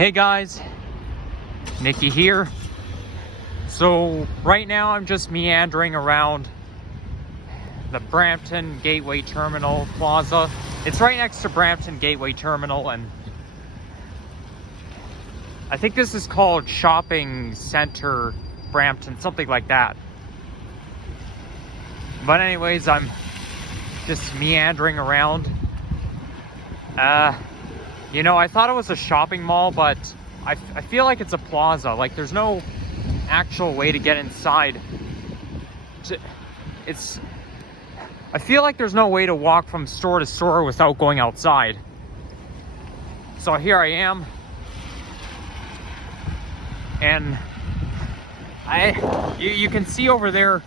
Hey guys, Nikki here. So right now I'm just meandering around the Brampton Gateway Terminal Plaza. It's right next to Brampton Gateway Terminal, and I think this is called Shopping Center Brampton, something like that. But anyways, I'm just meandering around. I thought it was a shopping mall, but I feel like it's a plaza. Like, there's no actual way to get inside. I feel like there's no way to walk from store to store without going outside. So here I am. And you can see over there,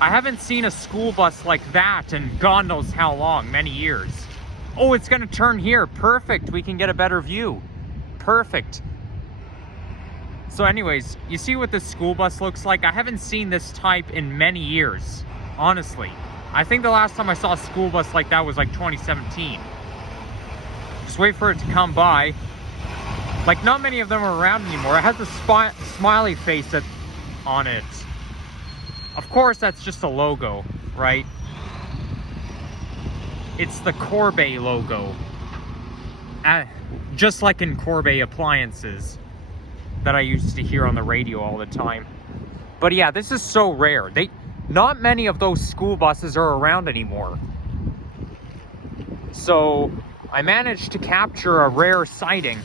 I haven't seen a school bus like that in God knows how long, many years. Oh, it's gonna turn here. Perfect. We can get a better view. Perfect. So anyways, you see what this school bus looks like? I haven't seen this type in many years, honestly. I think the last time I saw a school bus like that was like 2017. Just wait for it to come by. Like, not many of them are around anymore. It has a smiley face on it. Of course, that's just a logo, right? It's the Corbeil logo. Just like in Corbeil appliances that I used to hear on the radio all the time. But yeah, this is so rare. Not many of those school buses are around anymore. So I managed to capture a rare sighting.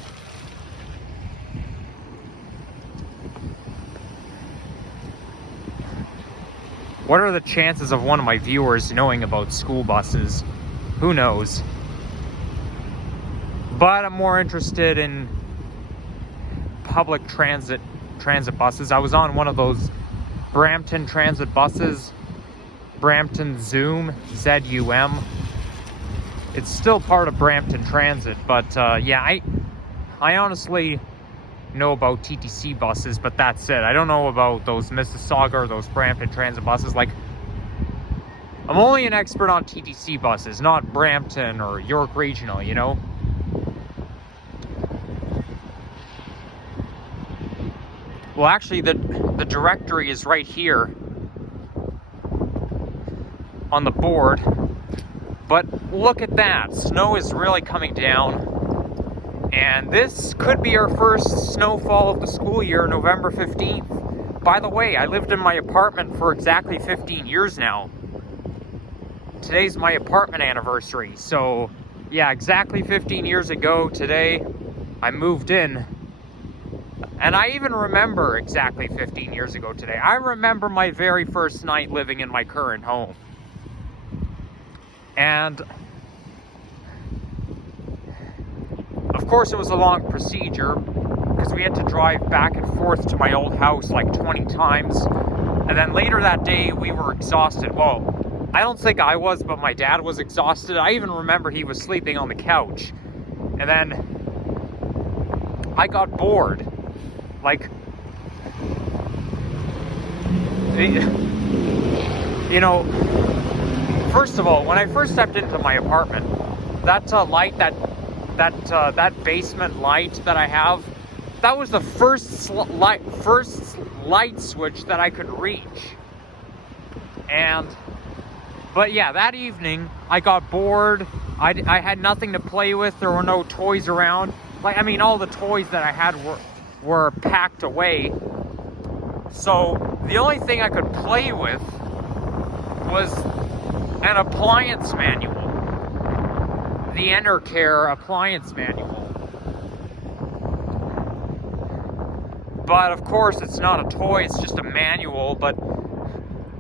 What are the chances of one of my viewers knowing about school buses? Who knows? But I'm more interested in public transit buses. I was on one of those Brampton transit buses, Brampton ZUM. It's still part of Brampton Transit, but yeah, I honestly know about TTC buses, but that's it. I don't know about those Mississauga or those Brampton transit buses. Like, I'm only an expert on TTC buses, not Brampton or York Regional, you know? Well, actually, the directory is right here on the board. But look at that. Snow is really coming down. And this could be our first snowfall of the school year, November 15th. By the way, I lived in my apartment for exactly 15 years now. Today's my apartment anniversary. So, yeah, exactly 15 years ago today, I moved in. And I even remember exactly 15 years ago today. I remember my very first night living in my current home. And of course, it was a long procedure because we had to drive back and forth to my old house like 20 times. And then later that day, we were exhausted. Well, I don't think I was, but my dad was exhausted. I even remember he was sleeping on the couch. And then I got bored. Like, you know, first of all, when I first stepped into my apartment, that light, that basement light that I have, that was the first light switch that I could reach. But yeah, that evening I got bored. I had nothing to play with. There were no toys around. Like, I mean, all the toys that I had were packed away. So the only thing I could play with was an appliance manual. The Enercare appliance manual. But of course, it's not a toy, it's just a manual. But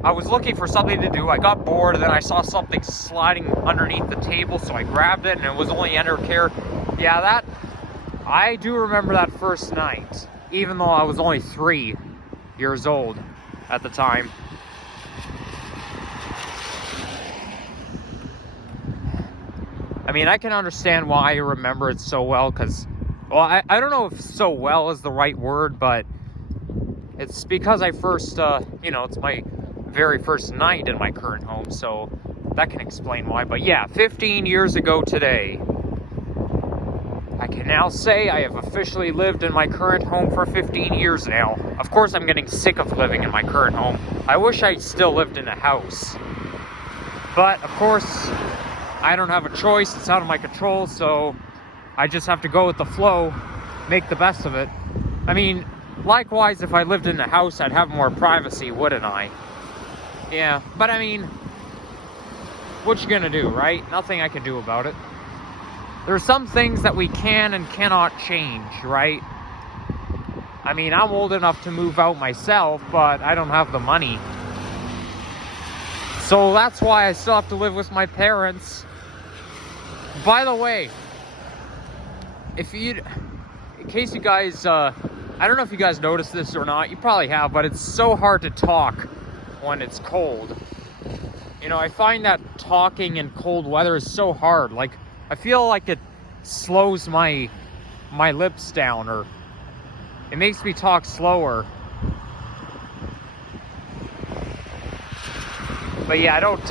I was looking for something to do. I got bored, and then I saw something sliding underneath the table, so I grabbed it, and it was only Enercare. Yeah, I do remember that first night, even though I was only 3 years old at the time. I mean, I can understand why I remember it so well, because, well, I don't know if so well is the right word, but it's because I first, it's my very first night in my current home, so that can explain why. But yeah, 15 years ago today, I can now say I have officially lived in my current home for 15 years now. Of course, I'm getting sick of living in my current home. I wish I still lived in a house. But, of course, I don't have a choice. It's out of my control, so I just have to go with the flow, make the best of it. I mean, likewise, if I lived in a house, I'd have more privacy, wouldn't I? Yeah, but I mean, what you gonna do, right? Nothing I can do about it. There are some things that we can and cannot change, right? I mean, I'm old enough to move out myself, but I don't have the money. So that's why I still have to live with my parents. By the way, in case you guys, I don't know if you guys noticed this or not, you probably have, but it's so hard to talk when it's cold. You know, I find that talking in cold weather is so hard. Like, I feel like it slows my lips down, or it makes me talk slower. But yeah, I don't,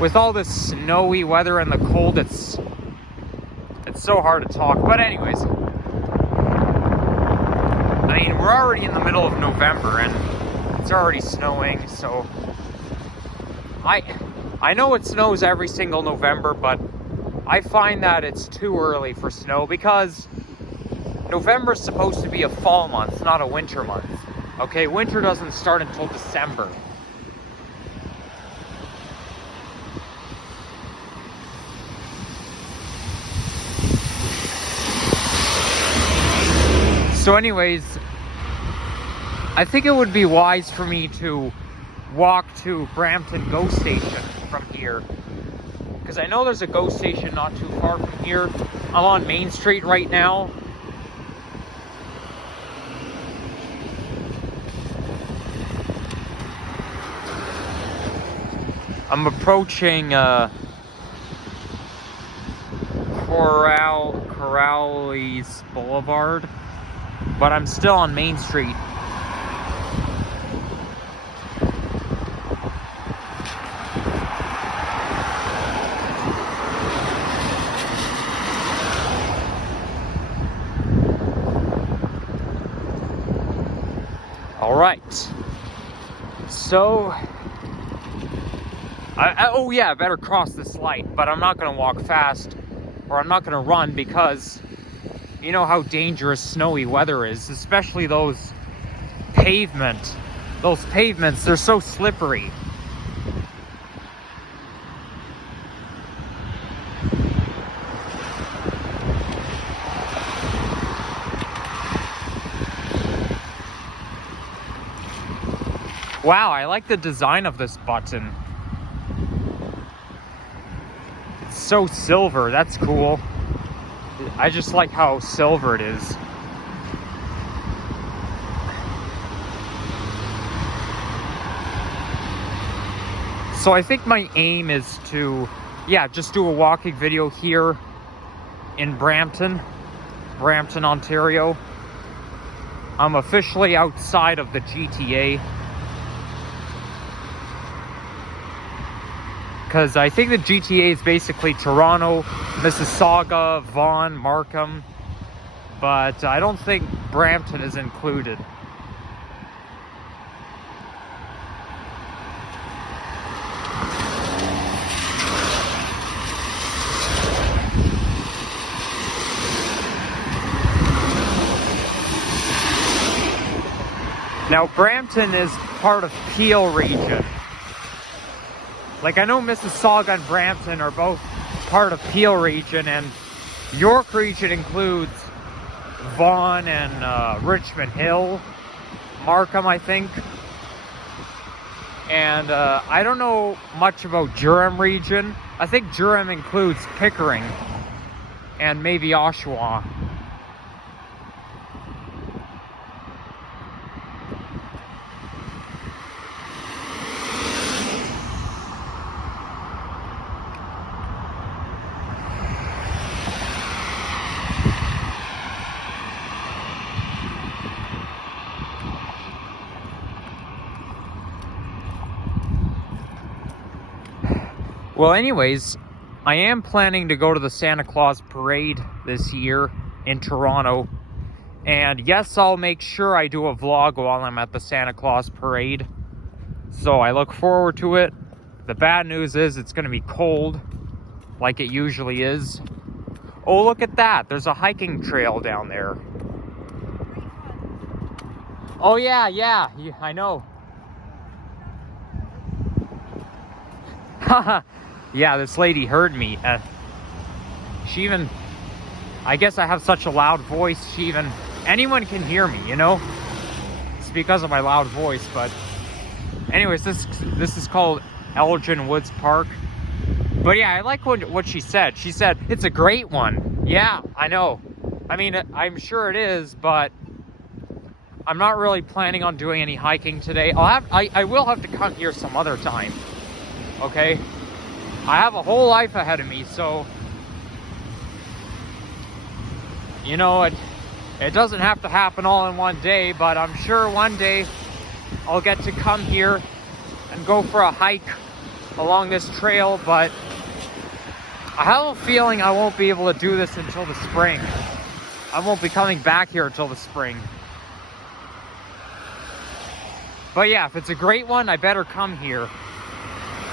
with all this snowy weather and the cold, it's so hard to talk. But anyways, I mean, we're already in the middle of November and it's already snowing, so I know it snows every single November, but I find that it's too early for snow because November's supposed to be a fall month, not a winter month. Okay, winter doesn't start until December. So anyways, I think it would be wise for me to walk to Brampton GO station from here, because I know there's a GO station not too far from here. I'm on Main Street right now. I'm approaching Corrales Boulevard, but I'm still on Main Street. All right, so oh yeah, I better cross this light, but I'm not gonna walk fast, or I'm not gonna run, because you know how dangerous snowy weather is, especially those pavements, they're so slippery. Wow, I like the design of this button. It's so silver, that's cool. I just like how silver it is. So I think my aim is to, yeah, just do a walking video here in Brampton, Ontario. I'm officially outside of the GTA. Because I think the GTA is basically Toronto, Mississauga, Vaughan, Markham, but I don't think Brampton is included. Now, Brampton is part of Peel region. Like, I know Mississauga and Brampton are both part of Peel region, and York region includes Vaughan and Richmond Hill, Markham, I think. And I don't know much about Durham region. I think Durham includes Pickering and maybe Oshawa. Well, anyways, I am planning to go to the Santa Claus parade this year in Toronto. And yes, I'll make sure I do a vlog while I'm at the Santa Claus parade. So I look forward to it. The bad news is it's going to be cold, like it usually is. Oh, look at that. There's a hiking trail down there. Oh, yeah, I know. Haha. Yeah, this lady heard me. She even... I guess I have such a loud voice, anyone can hear me, you know? It's because of my loud voice, but... Anyways, this is called Elgin Woods Park. But yeah, I like what she said. She said, it's a great one. Yeah, I know. I mean, I'm sure it is, but I'm not really planning on doing any hiking today. I will have to come here some other time. Okay? I have a whole life ahead of me, so... You know, it doesn't have to happen all in one day, but I'm sure one day I'll get to come here and go for a hike along this trail, but I have a feeling I won't be able to do this until the spring. I won't be coming back here until the spring. But yeah, if it's a great one, I better come here.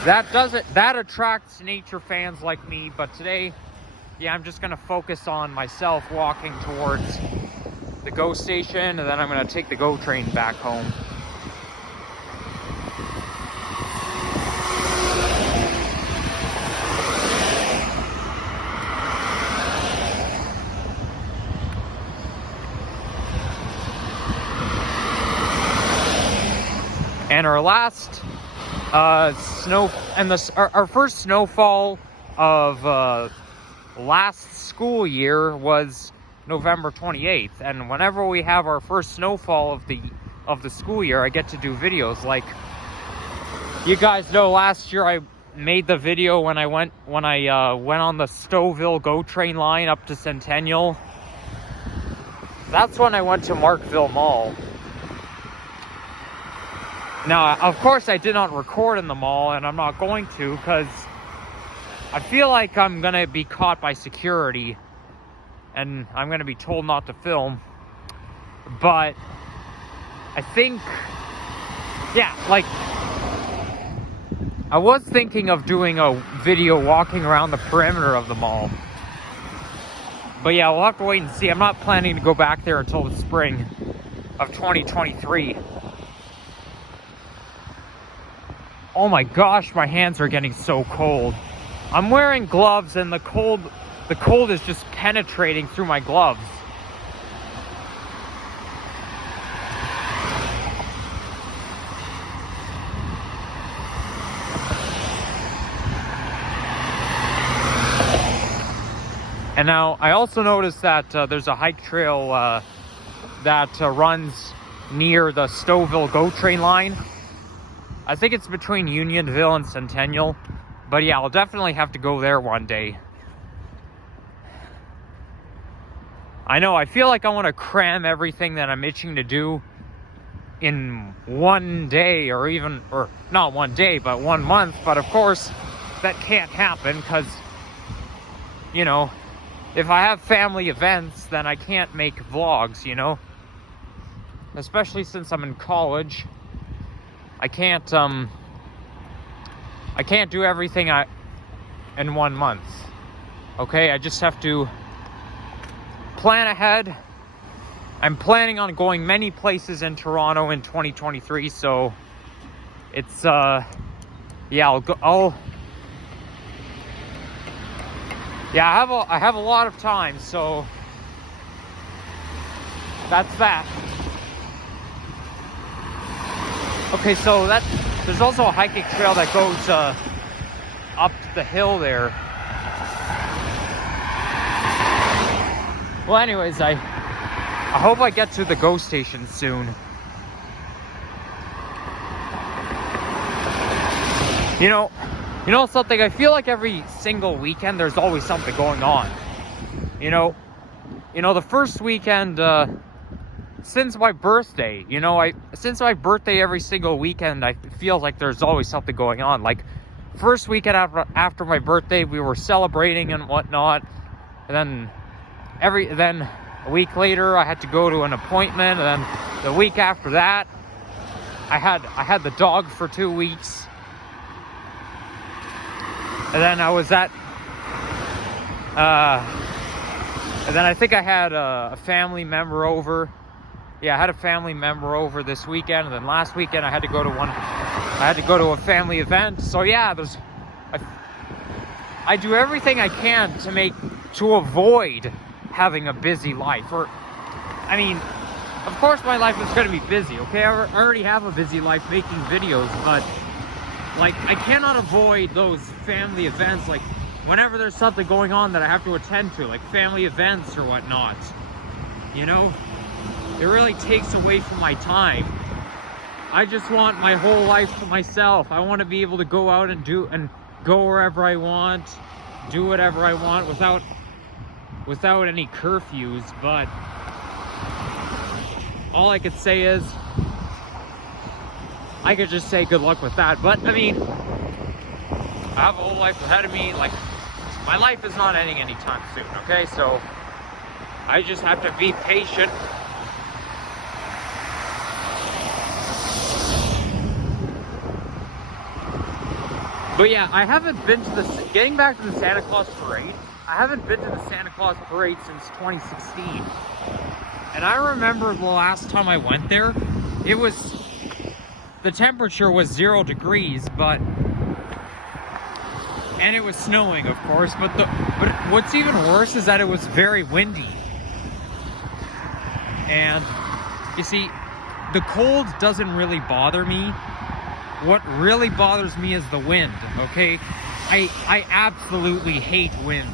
That attracts nature fans like me, but today, yeah, I'm just gonna focus on myself walking towards the GO station, and then I'm gonna take the GO train back home. And our last our first snowfall of last school year was November 28th, and whenever we have our first snowfall of the school year, I get to do videos. Like, you guys know, last year I made the video when I went on the Stouffville GO train line up to Centennial. That's when I went to Markville Mall. Now, of course, I did not record in the mall, and I'm not going to, because I feel like I'm going to be caught by security, and I'm going to be told not to film. But I think, yeah, like, I was thinking of doing a video walking around the perimeter of the mall. But yeah, we'll have to wait and see. I'm not planning to go back there until the spring of 2023. Oh my gosh, my hands are getting so cold. I'm wearing gloves, and the cold is just penetrating through my gloves. And now I also noticed that there's a hike trail that runs near the Stouffville GO train line. I think it's between Unionville and Centennial. But yeah, I'll definitely have to go there one day. I know, I feel like I want to cram everything that I'm itching to do in one day, or not one day, but 1 month. But of course, that can't happen because, you know, if I have family events, then I can't make vlogs, you know? Especially since I'm in college. I can't do everything in 1 month. Okay, I just have to plan ahead. I'm planning on going many places in Toronto in 2023, so it's yeah, I have a lot of time, so that's that. Okay, so there's also a hiking trail that goes up the hill there. Well, anyways, I hope I get to the GO station soon. You know something? I feel like every single weekend there's always something going on. You know, the first weekend since my birthday, since my birthday, every single weekend I feel like there's always something going on. Like, first weekend after my birthday, we were celebrating and whatnot. And then a week later, I had to go to an appointment. And then the week after that, I had the dog for 2 weeks. And then I was at, and then I think I had a family member over. Yeah, I had a family member over this weekend, and then last weekend I had to go to a family event. So yeah, I do everything I can to avoid having a busy life. Or, I mean, of course my life is going to be busy, okay? I already have a busy life making videos, but like, I cannot avoid those family events, like whenever there's something going on that I have to attend to, like family events or whatnot, you know? It really takes away from my time. I just want my whole life to myself. I want to be able to go out and go wherever I want, do whatever I want without any curfews. But all I could say is, I could just say good luck with that. But I mean, I have a whole life ahead of me. Like, my life is not ending anytime soon, okay? So I just have to be patient. But yeah, I haven't been to getting back to the Santa Claus parade, I haven't been to the Santa Claus parade since 2016. And I remember the last time I went there, the temperature was 0 degrees, and it was snowing, of course, but what's even worse is that it was very windy. And you see, the cold doesn't really bother me. What really bothers me is the wind, okay? I absolutely hate wind.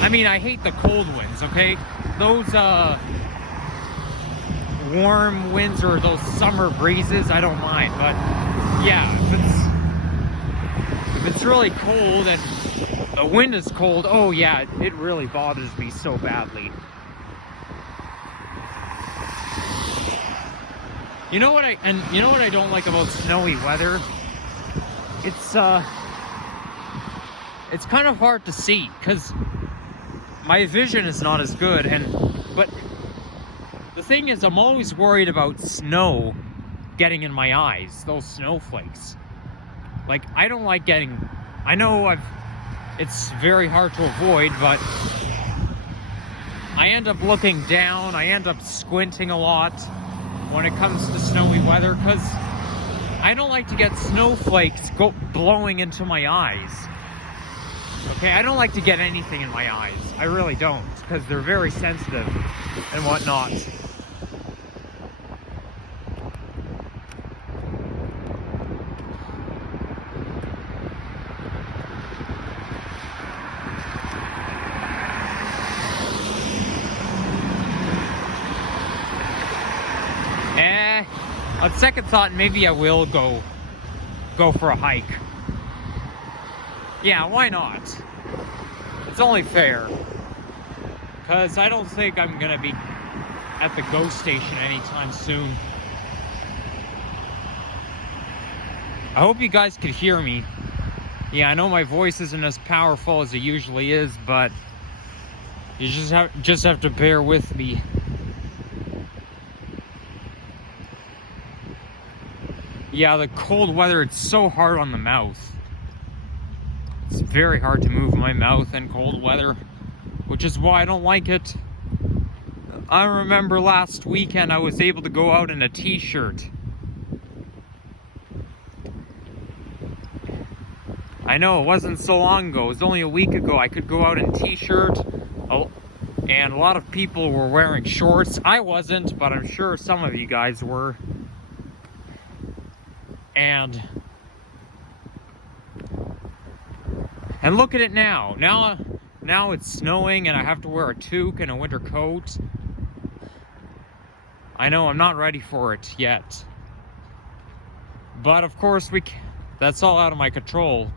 I mean, I hate the cold winds, okay? Those warm winds or those summer breezes, I don't mind. But yeah, if it's really cold and the wind is cold, oh yeah, it really bothers me so badly. You know what I don't like about snowy weather? It's kind of hard to see because my vision is not as good, but the thing is, I'm always worried about snow getting in my eyes, those snowflakes. Like, I don't like it's very hard to avoid, but I end up looking down, I end up squinting a lot when it comes to snowy weather, because I don't like to get snowflakes blowing into my eyes. Okay, I don't like to get anything in my eyes. I really don't, because they're very sensitive and whatnot. On second thought, maybe I will go for a hike. Yeah, why not? It's only fair. Because I don't think I'm going to be at the GO station anytime soon. I hope you guys could hear me. Yeah, I know my voice isn't as powerful as it usually is, but you just have to bear with me. Yeah, the cold weather, it's so hard on the mouth. It's very hard to move my mouth in cold weather, which is why I don't like it. I remember last weekend I was able to go out in a t-shirt. I know, it wasn't so long ago. It was only a week ago. I could go out in t-shirt, and a lot of people were wearing shorts. I wasn't, but I'm sure some of you guys were. And look at it now. Now it's snowing and I have to wear a toque and a winter coat. I know, I'm not ready for it yet. But of course that's all out of my control.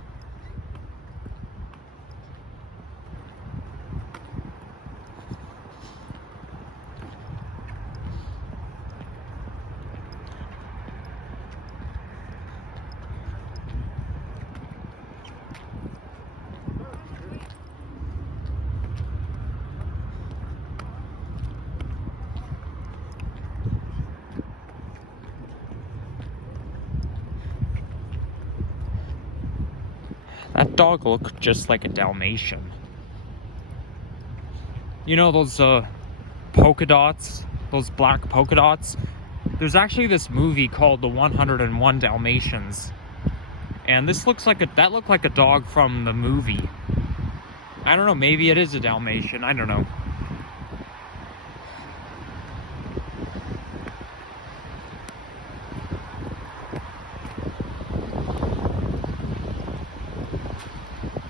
dog look just like a Dalmatian? You know those polka dots? Those black polka dots? There's actually this movie called The 101 Dalmatians. And this looks like that looked like a dog from the movie. I don't know, maybe it is a Dalmatian, I don't know.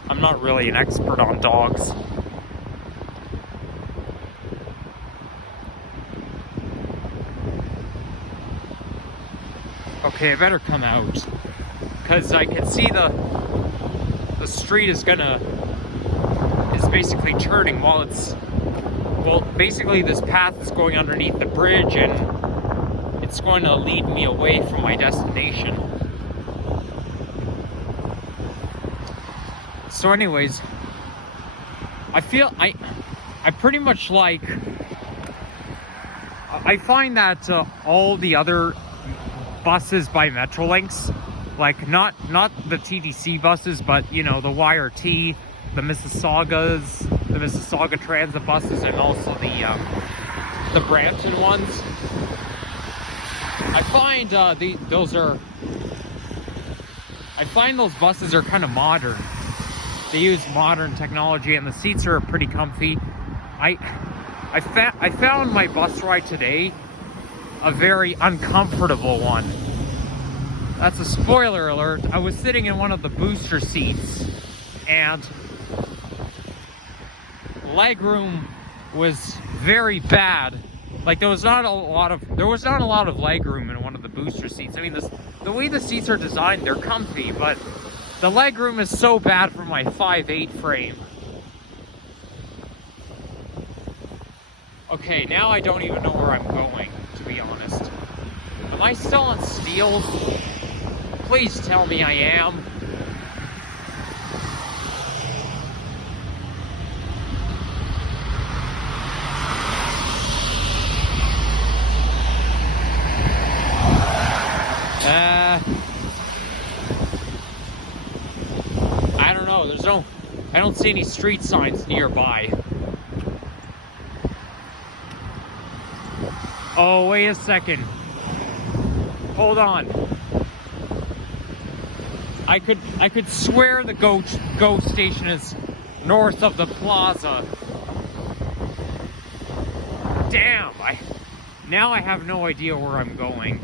I'm not really an expert on dogs. Okay, I better come out, because I can see the street is basically turning while it's, well, basically this path is going underneath the bridge and it's going to lead me away from my destination. So anyways, I feel I pretty much like, I find that all the other buses by Metrolinx, like not the TTC buses, but you know, the YRT, the Mississauga Transit buses, and also the Brampton ones. I find those buses are kind of modern. They use modern technology, and the seats are pretty comfy. I found my bus ride today a very uncomfortable one. That's a spoiler alert. I was sitting in one of the booster seats, and legroom was very bad. Like there was not a lot of legroom in one of the booster seats. I mean, the way the seats are designed, they're comfy, but the legroom is so bad for my 5'8" frame. Okay, now I don't even know where I'm going, to be honest. Am I still on Steeles? Please tell me I am. I don't know. I don't see any street signs nearby. Oh, wait a second. Hold on. I could swear the GO station is north of the plaza. Damn, now I have no idea where I'm going.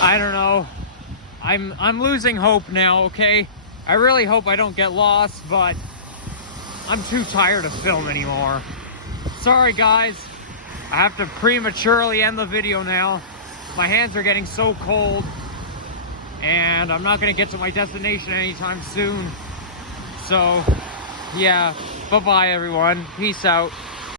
I don't know. I'm losing hope now, okay? I really hope I don't get lost, but I'm too tired to film anymore. Sorry guys, I have to prematurely end the video now. My hands are getting so cold, and I'm not gonna get to my destination anytime soon. So, yeah, bye-bye everyone. Peace out.